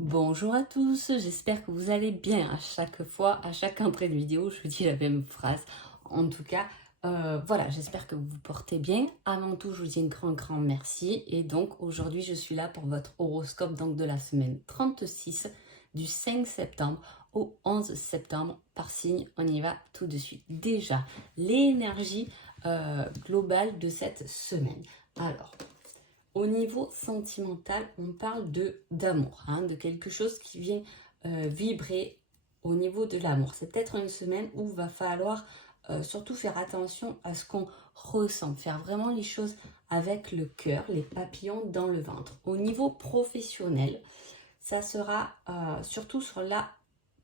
Bonjour à tous, j'espère que vous allez bien. À chaque fois, à chaque entrée de vidéo, je vous dis la même phrase. En tout cas, voilà, j'espère que vous vous portez bien. Avant tout, je vous dis un grand merci. Et donc, aujourd'hui, je suis là pour votre horoscope donc, de la semaine 36 du 5 septembre au 11 septembre par signe. On y va tout de suite. Déjà, l'énergie globale de cette semaine. Alors, au niveau sentimental, on parle d'amour, de quelque chose qui vient vibrer au niveau de l'amour. C'est peut-être une semaine où il va falloir surtout faire attention à ce qu'on ressent, faire vraiment les choses avec le cœur, les papillons dans le ventre. Au niveau professionnel, ça sera surtout sur la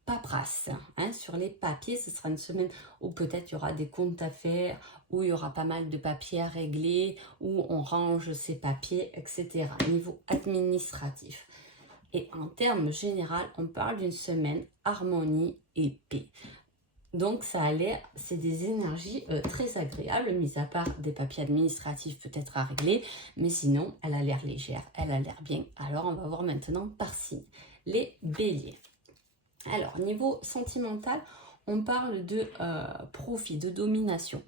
paperasse, sur les papiers. Ce sera une semaine où peut-être il y aura des comptes à faire, où il y aura pas mal de papiers à régler, où on range ses papiers, etc. Niveau administratif. Et en termes général, on parle d'une semaine harmonie et paix. Donc ça a l'air, c'est des énergies très agréables, mis à part des papiers administratifs peut-être à régler, mais sinon elle a l'air légère, elle a l'air bien. Alors on va voir maintenant par signe. Les béliers. Alors, niveau sentimental, on parle de profit, de domination.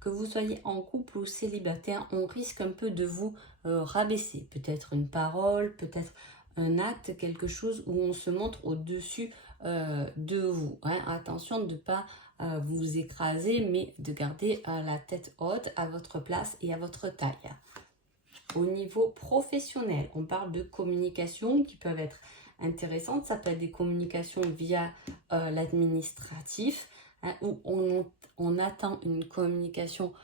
Que vous soyez en couple ou célibataire, on risque un peu de vous rabaisser. Peut-être une parole, peut-être un acte, quelque chose où on se montre au-dessus de vous. Attention de ne pas vous écraser, mais de garder la tête haute à votre place et à votre taille. Au niveau professionnel, on parle de communication qui peuvent être intéressantes. Ça peut être des communications via l'administratif, où on attend une communication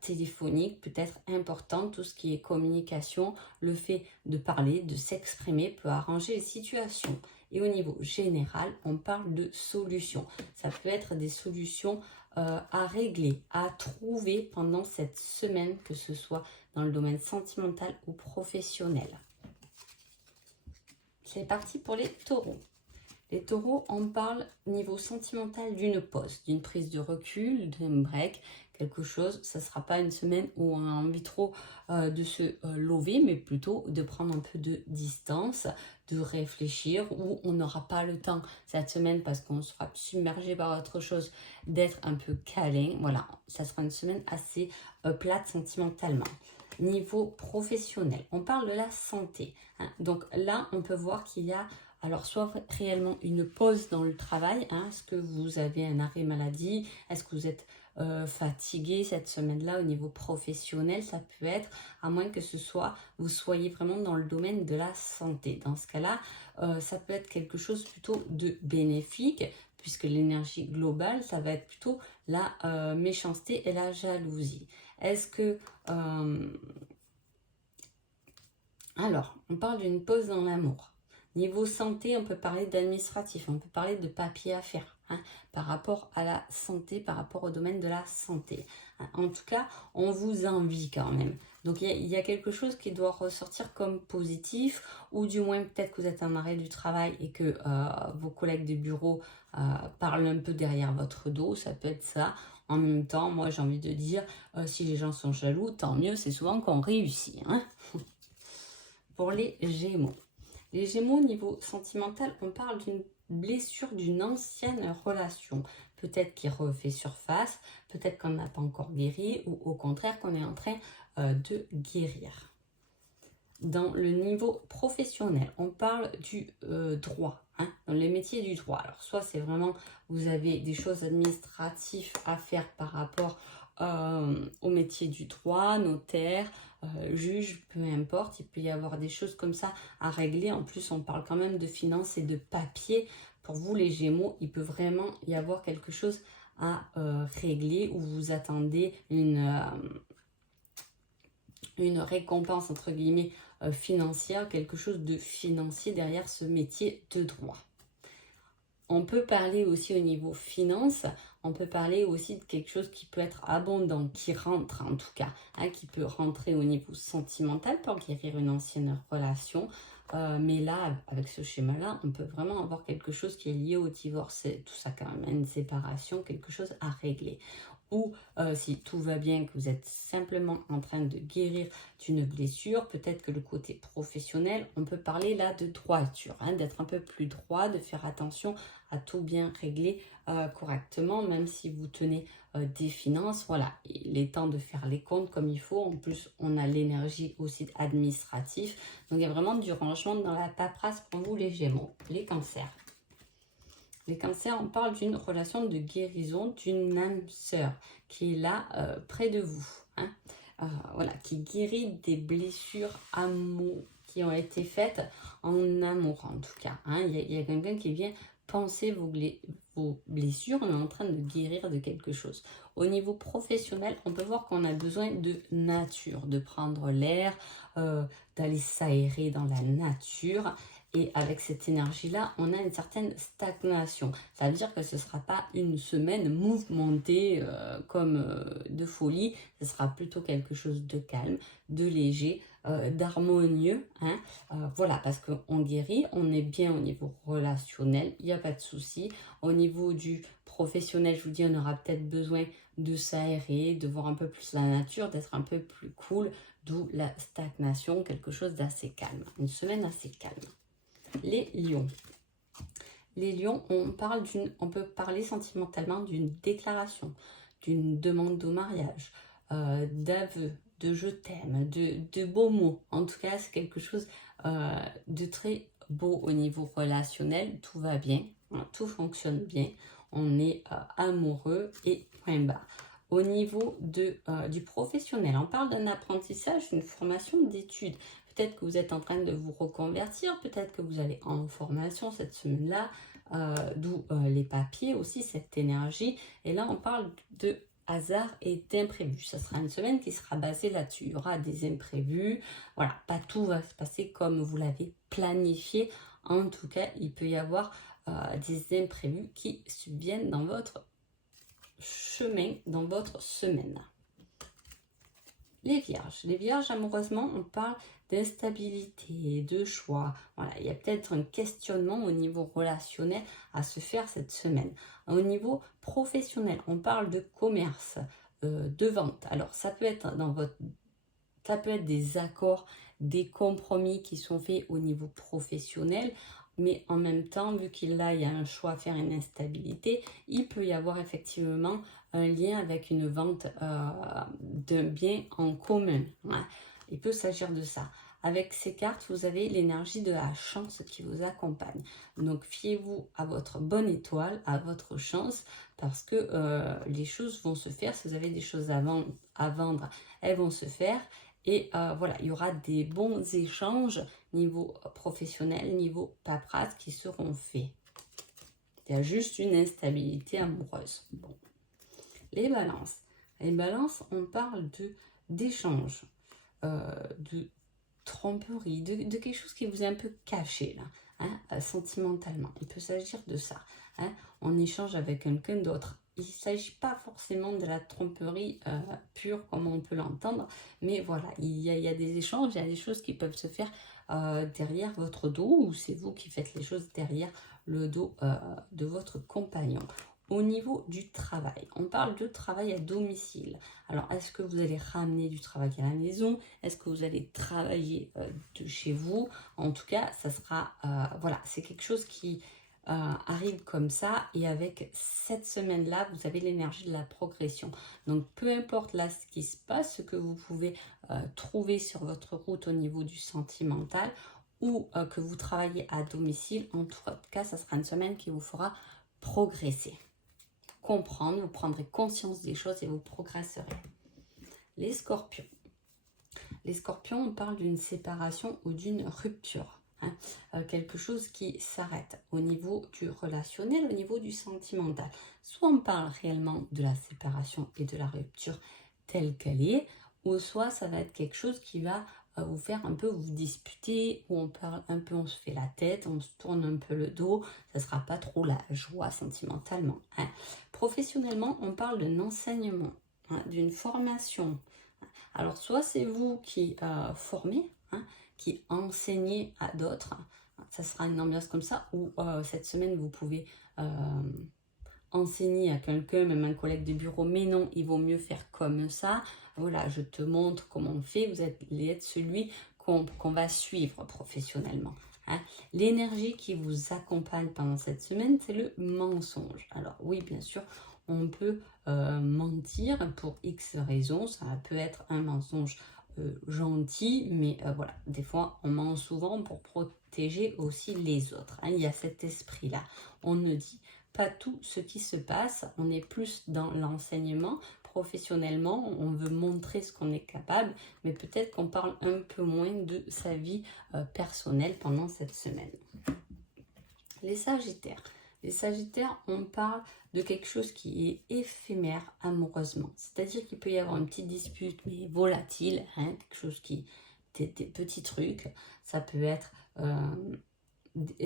téléphonique, peut-être importante. Tout ce qui est communication, le fait de parler, de s'exprimer peut arranger les situations. Et au niveau général, on parle de solutions. Ça peut être des solutions à régler, à trouver pendant cette semaine, que ce soit dans le domaine sentimental ou professionnel. C'est parti pour les taureaux. Les taureaux, on parle niveau sentimental d'une pause, d'une prise de recul, d'un break, quelque chose. Ça ne sera pas une semaine où on a envie trop de se lever, mais plutôt de prendre un peu de distance, de réfléchir, où on n'aura pas le temps cette semaine parce qu'on sera submergé par autre chose, d'être un peu câlin. Voilà, ça sera une semaine assez plate sentimentalement. Niveau professionnel, on parle de la santé. Donc là, on peut voir qu'il y a alors soit réellement une pause dans le travail. Est-ce que vous avez un arrêt maladie? Est-ce que vous êtes fatigué cette semaine-là au niveau professionnel? Ça peut être, à moins que ce soit, vous soyez vraiment dans le domaine de la santé. Dans ce cas-là, ça peut être quelque chose plutôt de bénéfique, puisque l'énergie globale, ça va être plutôt la méchanceté et la jalousie. Est-ce que... Alors, on parle d'une pause dans l'amour. Niveau santé, on peut parler d'administratif, on peut parler de papier à faire par rapport à la santé, par rapport au domaine de la santé. En tout cas, on vous envie quand même. Donc, il y a quelque chose qui doit ressortir comme positif, ou du moins peut-être que vous êtes en arrêt du travail et que vos collègues de bureau parlent un peu derrière votre dos, ça peut être ça. En même temps, moi j'ai envie de dire, si les gens sont jaloux, tant mieux, c'est souvent qu'on réussit. Pour les Gémeaux. Les Gémeaux, au niveau sentimental, on parle d'une blessure d'une ancienne relation. Peut-être qui refait surface, peut-être qu'on n'a pas encore guéri, ou au contraire qu'on est en train de guérir. Dans le niveau professionnel, on parle du droit, dans les métiers du droit. Alors, soit c'est vraiment, vous avez des choses administratives à faire par rapport au métier du droit, notaire, juge, peu importe. Il peut y avoir des choses comme ça à régler. En plus, on parle quand même de finances et de papier. Pour vous, les Gémeaux, il peut vraiment y avoir quelque chose à régler, où vous attendez une récompense, entre guillemets, financière, quelque chose de financier derrière ce métier de droit. On peut parler aussi au niveau finance, on peut parler aussi de quelque chose qui peut être abondant, qui rentre en tout cas, qui peut rentrer au niveau sentimental pour guérir une ancienne relation. Mais là, avec ce schéma-là, on peut vraiment avoir quelque chose qui est lié au divorce, tout ça quand même, une séparation, quelque chose à régler. ou si tout va bien, que vous êtes simplement en train de guérir d'une blessure. Peut-être que le côté professionnel, on peut parler là de droiture, hein, d'être un peu plus droit, de faire attention à tout bien régler correctement, même si vous tenez des finances. Voilà, il est temps de faire les comptes comme il faut. En plus, on a l'énergie aussi administrative. Donc, il y a vraiment du rangement dans la paperasse pour vous, les Gémeaux, les Cancers. Les Cancers, on parle d'une relation de guérison, d'une âme sœur qui est là près de vous. Hein. Voilà, qui guérit des blessures amour qui ont été faites en amour en tout cas. Hein. Il y a quelqu'un qui vient penser vos blessures, on est en train de guérir de quelque chose. Au niveau professionnel, on peut voir qu'on a besoin de nature, de prendre l'air, d'aller s'aérer dans la nature. Et avec cette énergie-là, on a une certaine stagnation. Ça veut dire que ce ne sera pas une semaine mouvementée comme de folie. Ce sera plutôt quelque chose de calme, de léger, d'harmonieux. Hein. Voilà, parce qu'on guérit, on est bien au niveau relationnel, il n'y a pas de souci. Au niveau du professionnel, je vous dis, on aura peut-être besoin de s'aérer, de voir un peu plus la nature, d'être un peu plus cool, d'où la stagnation, quelque chose d'assez calme. Une semaine assez calme. Les lions. Les lions, on peut parler sentimentalement d'une déclaration, d'une demande au mariage, d'aveu, de je t'aime, de beaux mots. En tout cas, c'est quelque chose de très beau au niveau relationnel. Tout va bien, hein, tout fonctionne bien. On est amoureux et point barre. Au niveau du professionnel, on parle d'un apprentissage, d'une formation d'études. Peut-être que vous êtes en train de vous reconvertir, peut-être que vous allez en formation cette semaine-là, d'où les papiers aussi, cette énergie. Et là, on parle de hasard et d'imprévus. Ça sera une semaine qui sera basée là-dessus. Il y aura des imprévus. Voilà, pas tout va se passer comme vous l'avez planifié. En tout cas, il peut y avoir des imprévus qui subviennent dans votre chemin, dans votre semaine. Les vierges, amoureusement, on parle d'instabilité, de choix. Voilà, il y a peut-être un questionnement au niveau relationnel à se faire cette semaine. Au niveau professionnel, on parle de commerce, de vente. Alors, ça peut être des accords, des compromis qui sont faits au niveau professionnel, mais en même temps, vu qu'il y a un choix à faire, une instabilité, il peut y avoir effectivement un lien avec une vente d'un bien en commun. Hein. Il peut s'agir de ça. Avec ces cartes, vous avez l'énergie de la chance qui vous accompagne. Donc, fiez-vous à votre bonne étoile, à votre chance, parce que les choses vont se faire. Si vous avez des choses à vendre, elles vont se faire. Et voilà, il y aura des bons échanges niveau professionnel, niveau paperasse qui seront faits. Il y a juste une instabilité amoureuse. Bon. Les balances. Les balances, on parle d'échange, de tromperie, de quelque chose qui vous est un peu caché là, hein, sentimentalement. Il peut s'agir de ça. Hein, on échange avec quelqu'un d'autre. Il ne s'agit pas forcément de la tromperie pure comme on peut l'entendre, mais voilà, il y a des échanges, il y a des choses qui peuvent se faire derrière votre dos, ou c'est vous qui faites les choses derrière le dos de votre compagnon. Au niveau du travail, on parle de travail à domicile. Alors, est-ce que vous allez ramener du travail à la maison? Est-ce que vous allez travailler de chez vous? En tout cas, ça sera, voilà, c'est quelque chose qui arrive comme ça. Et avec cette semaine-là, vous avez l'énergie de la progression. Donc, peu importe là ce qui se passe, ce que vous pouvez trouver sur votre route au niveau du sentimental ou que vous travaillez à domicile, en tout cas, ça sera une semaine qui vous fera progresser. Comprendre, vous prendrez conscience des choses et vous progresserez. Les scorpions. Les scorpions, on parle d'une séparation ou d'une rupture. Hein, quelque chose qui s'arrête au niveau du relationnel, au niveau du sentimental. Soit on parle réellement de la séparation et de la rupture telle qu'elle est, ou soit ça va être quelque chose qui va vous faire un peu vous disputer, où on parle un peu, on se fait la tête, on se tourne un peu le dos, ça sera pas trop la joie sentimentalement. Hein. Professionnellement, on parle d'un enseignement, hein, d'une formation. Alors, soit c'est vous qui formez, hein, qui enseignez à d'autres, ça sera une ambiance comme ça, ou cette semaine, vous pouvez enseigner à quelqu'un, même un collègue de bureau, mais non, il vaut mieux faire comme ça. Voilà, je te montre comment on fait. Vous allez être celui qu'on va suivre professionnellement. Hein. L'énergie qui vous accompagne pendant cette semaine, c'est le mensonge. Alors oui, bien sûr, on peut mentir pour X raisons. Ça peut être un mensonge gentil, mais voilà, des fois, on ment souvent pour protéger aussi les autres. Hein. Il y a cet esprit-là. On ne dit pas tout ce qui se passe. On est plus dans l'enseignement. Professionnellement, on veut montrer ce qu'on est capable, mais peut-être qu'on parle un peu moins de sa vie personnelle pendant cette semaine. Les Sagittaires. Les Sagittaires, on parle de quelque chose qui est éphémère amoureusement. C'est-à-dire qu'il peut y avoir une petite dispute, mais volatile, hein, quelque chose qui... Des petits trucs. Ça peut être...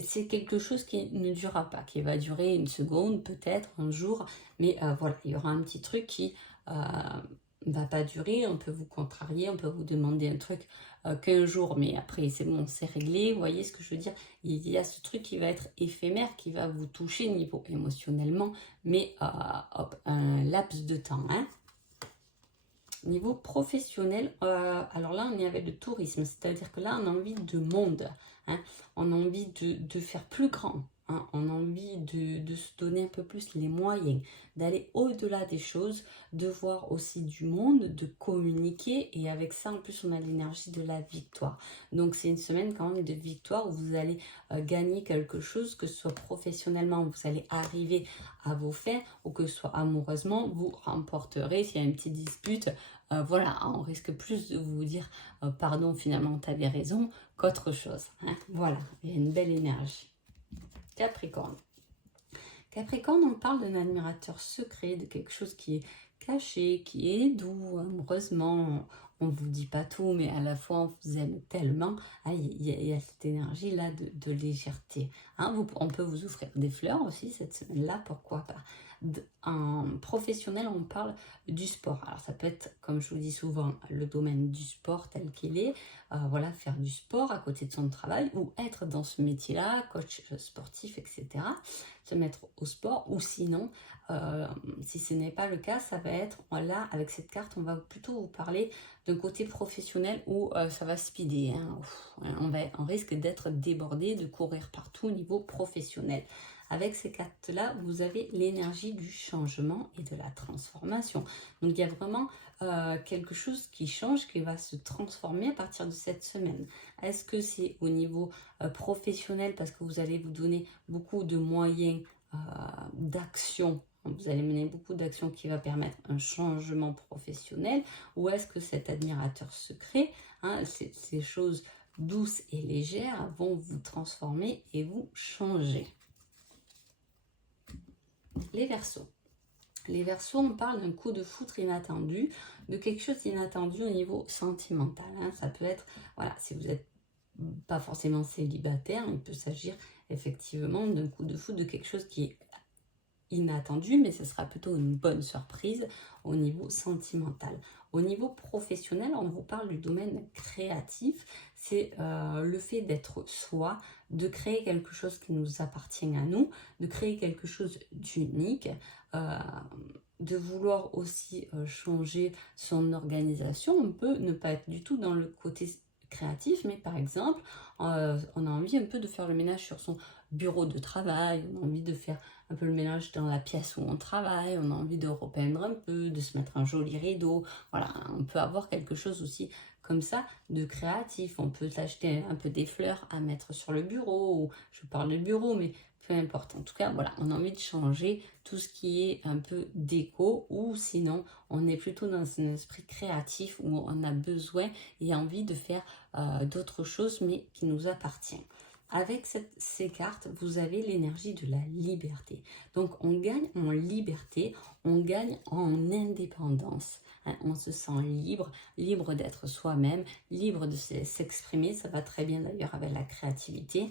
c'est quelque chose qui ne durera pas, qui va durer une seconde, peut-être un jour, mais voilà, il y aura un petit truc qui va pas durer, on peut vous contrarier, on peut vous demander un truc qu'un jour, mais après c'est bon, c'est réglé, vous voyez ce que je veux dire, il y a ce truc qui va être éphémère, qui va vous toucher niveau émotionnellement, mais hop, un laps de temps, hein. Niveau professionnel, alors là on est avec le tourisme, c'est-à-dire que là on a envie de monde, hein, on a envie de faire plus grand, hein, on a envie de se donner un peu plus les moyens, d'aller au-delà des choses, de voir aussi du monde, de communiquer, et avec ça en plus on a l'énergie de la victoire. Donc c'est une semaine quand même de victoire où vous allez gagner quelque chose, que ce soit professionnellement, vous allez arriver à vos fins, ou que ce soit amoureusement, vous remporterez. S'il y a une petite dispute, voilà, on risque plus de vous dire pardon, finalement tu avais raison, qu'autre chose, hein. Voilà, il y a une belle énergie. Capricorne. Capricorne, on parle d'un admirateur secret, de quelque chose qui est caché, qui est doux, amoureusement. On ne vous dit pas tout, mais à la fois on vous aime tellement. Ah, il y a cette énergie-là de légèreté. Hein, on peut vous offrir des fleurs aussi cette semaine-là, pourquoi pas. En professionnel, on parle du sport. Alors ça peut être, comme je vous dis souvent, le domaine du sport tel qu'il est. Voilà, faire du sport à côté de son travail ou être dans ce métier-là, coach sportif, etc. Se mettre au sport, ou sinon, si ce n'est pas le cas, ça va être, là, avec cette carte, on va plutôt vous parler d'un côté professionnel où ça va speeder. Hein. On risque d'être débordé, de courir partout au niveau professionnel. Avec ces cartes-là, vous avez l'énergie du changement et de la transformation. Donc, il y a vraiment quelque chose qui change, qui va se transformer à partir de cette semaine. Est-ce que c'est au niveau professionnel parce que vous allez vous donner beaucoup de moyens d'action, vous allez mener beaucoup d'actions qui va permettre un changement professionnel, ou est-ce que cet admirateur secret, hein, ces choses douces et légères vont vous transformer et vous changer? Les Verseaux. Les Verseaux, on parle d'un coup de foudre inattendu, de quelque chose d'inattendu au niveau sentimental. Hein. Ça peut être, voilà, si vous n'êtes pas forcément célibataire, il peut s'agir effectivement d'un coup de foudre, de quelque chose qui est inattendu, mais ce sera plutôt une bonne surprise au niveau sentimental. Au niveau professionnel, on vous parle du domaine créatif. C'est le fait d'être soi, de créer quelque chose qui nous appartient à nous, de créer quelque chose d'unique, de vouloir aussi changer son organisation. On peut ne pas être du tout dans le côté créatif, mais par exemple, on a envie un peu de faire le ménage sur son bureau de travail, on a envie de faire un peu le ménage dans la pièce où on travaille, on a envie de repeindre un peu, de se mettre un joli rideau. Voilà, on peut avoir quelque chose aussi comme ça de créatif. On peut s'acheter un peu des fleurs à mettre sur le bureau, ou je parle de bureau, mais peu importe. En tout cas, voilà, on a envie de changer tout ce qui est un peu déco, ou sinon, on est plutôt dans un esprit créatif où on a besoin et envie de faire d'autres choses, mais qui nous appartient. Avec ces cartes, vous avez l'énergie de la liberté. Donc, on gagne en liberté, on gagne en indépendance. Hein, on se sent libre, libre d'être soi-même, libre de s'exprimer. Ça va très bien d'ailleurs avec la créativité.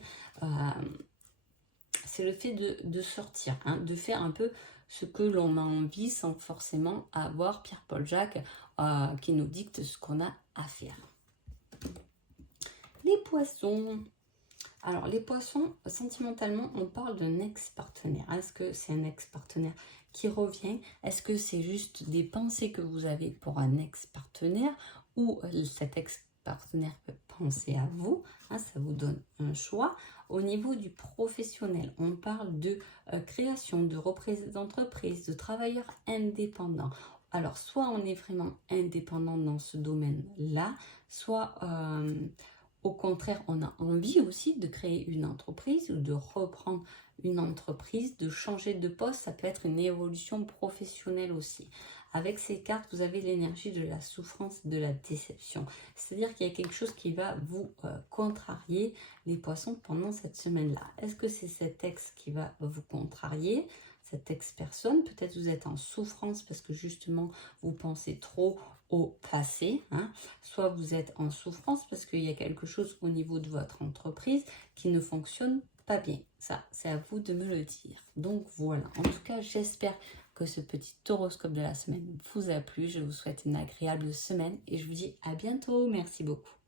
C'est le fait de sortir, hein, de faire un peu ce que l'on a envie sans forcément avoir Pierre-Paul Jacques qui nous dicte ce qu'on a à faire. Les poissons. Alors, les poissons, sentimentalement, on parle d'un ex-partenaire. Est-ce que c'est un ex-partenaire qui revient? Est-ce que c'est juste des pensées que vous avez pour un ex-partenaire ou cet ex-partenaire peut penser à vous? Hein, ça vous donne un choix. Au niveau du professionnel, on parle de création, de reprise d'entreprise, de travailleurs indépendants. Alors, soit on est vraiment indépendant dans ce domaine-là, soit au contraire, on a envie aussi de créer une entreprise ou de reprendre une entreprise, de changer de poste. Ça peut être une évolution professionnelle aussi. Avec ces cartes, vous avez l'énergie de la souffrance et de la déception. C'est-à-dire qu'il y a quelque chose qui va vous contrarier, les poissons, pendant cette semaine-là. Est-ce que c'est cet ex qui va vous contrarier, cette ex-personne? Peut-être vous êtes en souffrance parce que justement, vous pensez trop au passé, hein. Soit vous êtes en souffrance parce qu'il y a quelque chose au niveau de votre entreprise qui ne fonctionne pas bien. Ça, c'est à vous de me le dire. Donc voilà, en tout cas, j'espère que ce petit horoscope de la semaine vous a plu. Je vous souhaite une agréable semaine et je vous dis à bientôt. Merci beaucoup.